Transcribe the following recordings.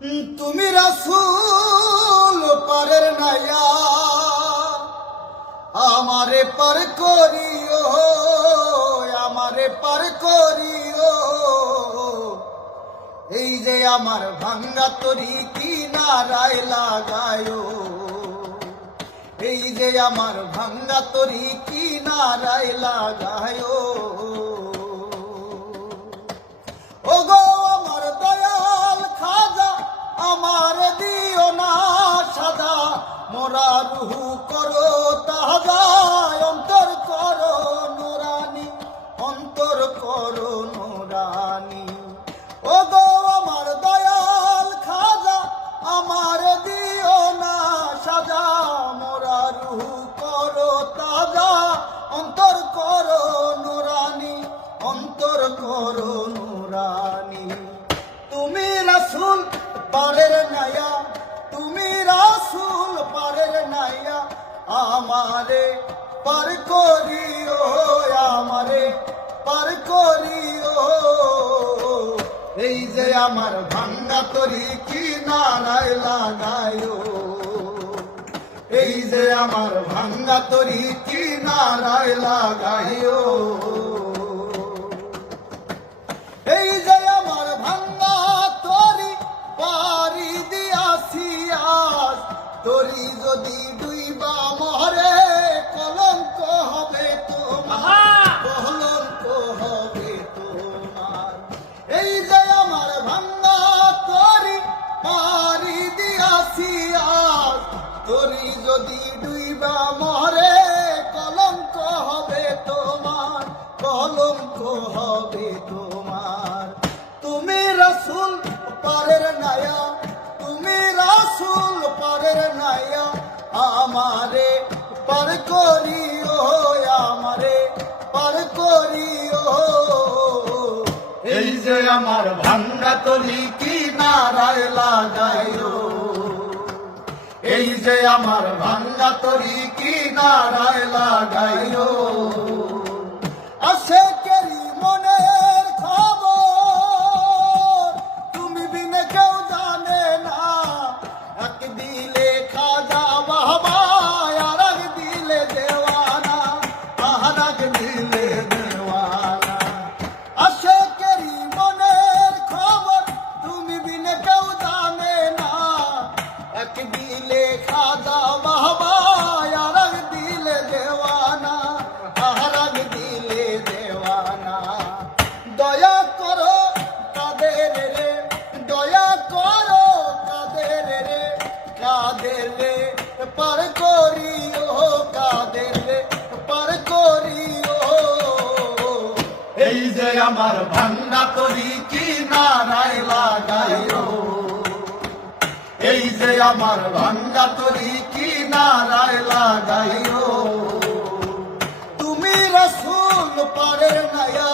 তুমি রাসূল পারের নাইয়া আমারে পার করিও, আমারে পার করিও। এই যে আমার ভাঙ্গা তরি কিনারায় লাগায়ো, এই যে আমার ভাঙ্গা তরি কিনারায় লাগায়ো। ওগো আমার দয়াল খাজা আমার দিও না সাদা, মোরা রুহু করো তাজা, অন্তর করো নুরানি, অন্তর করো নুরানি। ওগো আমার দয়াল খাজা আমার দিও না সাদা, মোরা রুহু করো তাজা, অন্তর করো নুরানি, অন্তর করো নুরানি। তুমি রাসূল পারের নাইয়া, তুমি রাসূল পারের নাইয়া আমারে পার করিও, আমারে পার করিও। এই যে আমার ভাঙ্গা তরি কিনারায় লাগায়ো, এই যে আমার ভাঙ্গা তরি কিনারায় লাগায়ো। এই যে আমার ভাঙ্গা তরি পারি দিয়াছি আজ, তরি যদি ডুইবা মরে কলঙ্ক হবে তোমার, কলঙ্ক হবে তোমার। এই যে আমার ভাঙ্গা তরি পারি দিয়াছি আজ, তরি যদি ডুইবা মরে কলঙ্ক হবে তোমার, কলঙ্ক হবে তোমার। তুমি রাসূল পারের নাইয়া, তুমি রাসূল পারের নাইয়া আমারে পার করিও, আমারে পার করিও। এই যে আমার ভাঙ্গা তরি কিনারায় লাগায়ো, এই যে আমার ভাঙ্গা তরি কিনারায় লাগায়ো। আশেকেরি মনের খবর তুমি বিনে কেউ জানে না, এক দিলে খাজা বাবা আর এক দিলে দেওয়ানা, আর এক দিলে দেওয়ানা। আশেকেরি মনের খবর তুমি বিনে কেউ জানে না, এক দিলে খাজা বাবা আর এক দিলে দেওয়ানা, আর এক দিলে দেওয়ানা। দয়া করো কাদের রে, দয়া করো কাদের রে, কাদের রে পার করিও, কাদের রে পার করিও। এই যে আমার ভাঙ্গা তরি কিনারায় লাগায়ো, এই যে আমার ভাঙ্গা তরি কিনারায় লাগায়ো। তুমি রাসূল পারের নাইয়া,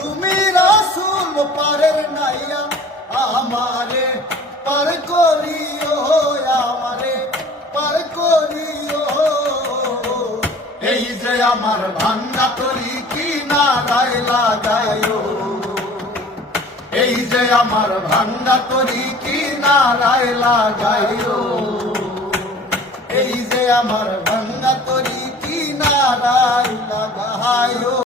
তুমি রাসূল পারের নাইয়া আমারে পার করিও, আমারে পার করিও। এই যে আমার ভাঙ্গা তরি কিনারায় লাগায়ো, এই যে আমার ভাঙ্গা তরি কিনারায় লাগায়ো, এই যে আমার ভাঙ্গা তরি কিনারায় লাগায়ো।